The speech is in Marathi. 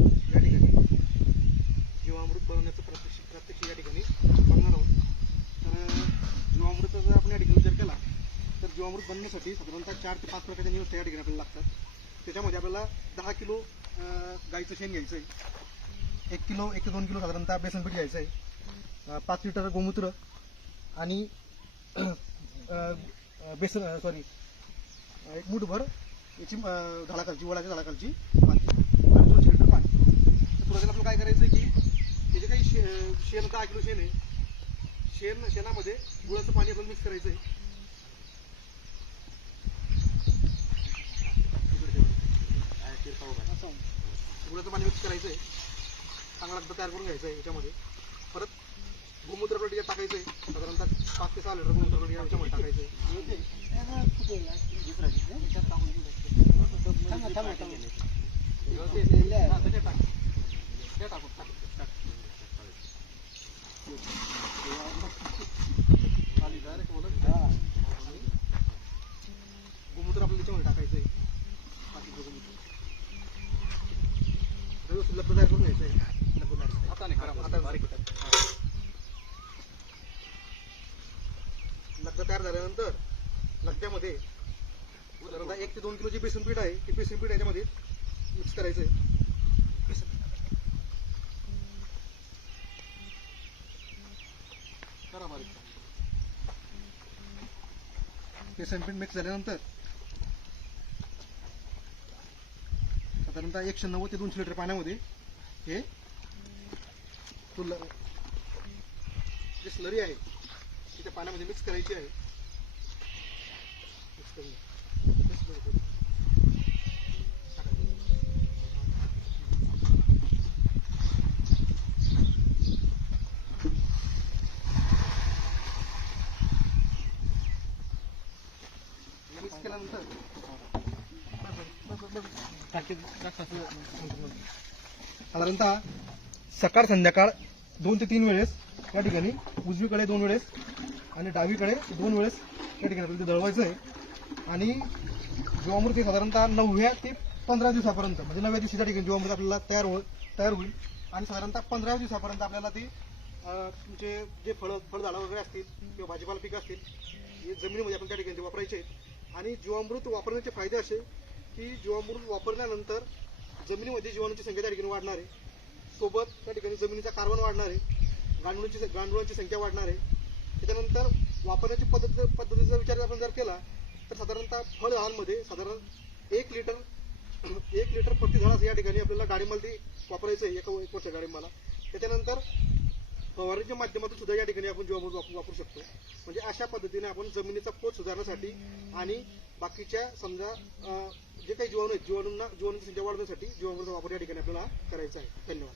या ठिकाणी जीवामृत बनवण्याचं प्रात्यक्षिक या ठिकाणी बघणार आहोत. तर जीवामृताचा जर आपण या ठिकाणी विचार केला तर जीवामृत बनवण्यासाठी साधारणतः 4 ते 5 प्रकारच्या निवष्ट या ठिकाणी आपल्याला लागतात. त्याच्यामध्ये आपल्याला 10 किलो गाईचं शेण घ्यायचं आहे, 1 किलो 1 ते 2 किलो साधारणतः बेसन पीठ घ्यायचं आहे, 5 लिटर गोमूत्र आणि एक मूठभर याची झाडाखालची वडाच्या झाडाखालची माती आणि 200 लिटर पाणी. तर सुरुवातीला आपल्याला काय करायचं आहे की हे जे काही शेण 10 किलो शेण आहे, शेणामध्ये गुळाचं पाणी आपल्याला मिक्स करायचं आहे. गुळाचं पाणी मिक्स करायचं आहे, चांगला एकदा तयार करून घ्यायचं आहे. याच्यामध्ये परत गोमूत्र आपल्याला टाकायचं आहे, साधारणतः 5 ते 6 लिटर गोमूत्र याच्यामध्ये टाकायचं आहे. गोमूत्र आपल्याला त्याच्यामध्ये टाकायचं आहे, बाकीचं गोमूत्र व्यवस्थित लग्न तयार करून घ्यायचं आहे. लग्न तयार झाल्यानंतर लगद्यामध्ये 1 ते 2 किलो जे बेसन पीठ आहे ते बेसन पीठ याच्यामध्ये मिक्स करायचं आहे. बेसन पीठ मिक्स झाल्यानंतर साधारणतः 190 ते 200 लिटर पाण्यामध्ये हे जे स्लरी आहे ती त्या पाण्यामध्ये मिक्स करायची आहे. मिक्स केल्यानंतर साधारणतः सकाळ संध्याकाळ 2 ते 3 वेळेस या ठिकाणी उजवीकडे 2 वेळेस आणि डावीकडे 2 वेळेस या ठिकाणी आपल्याला दळवायचं आहे. आणि जीवामृत हे साधारणतः 9व्या ते 15 दिवसापर्यंत म्हणजे 9व्या दिवशी त्या ठिकाणी जीवामृत आपल्याला तयार होईल आणि साधारणतः 15व्या दिवसापर्यंत आपल्याला ते तुमचे जे फळझाडं वगैरे असतील किंवा भाजीपाला पिकं असतील हे जमिनीमध्ये आपण त्या ठिकाणी वापरायचे आहेत. आणि जीवामृत वापरण्याचे फायदे असे की जीवामृत वापरल्यानंतर जमिनीमध्ये जीवाणूंची संख्या त्या ठिकाणी वाढणार आहे, सोबत त्या ठिकाणी जमिनीचा कार्बन वाढणार आहे, गांडुळांची संख्या वाढणार आहे. त्याच्यानंतर वापरण्याची पद्धतीचा विचार आपण जर केला तर साधारणतः फळझाडांमध्ये साधारण 1 लिटर प्रति झाडास या ठिकाणी आपल्याला डाळिंबाला वापरायचं आहे, 1 वर्ष डाळिंबाला. त्याच्यानंतर फवारणीच्या माध्यमातून सुद्धा या ठिकाणी आपण जीवामृत वापरू शकतो. म्हणजे अशा पद्धतीने आपण जमिनीचा पोत सुधारण्यासाठी आणि बाकीच्या समजा जे काही जीवाणू आहेत जीवाणूंची संख्या वाढवण्यासाठी जीवामृताचा वापर या ठिकाणी आपल्याला करायचा आहे. धन्यवाद.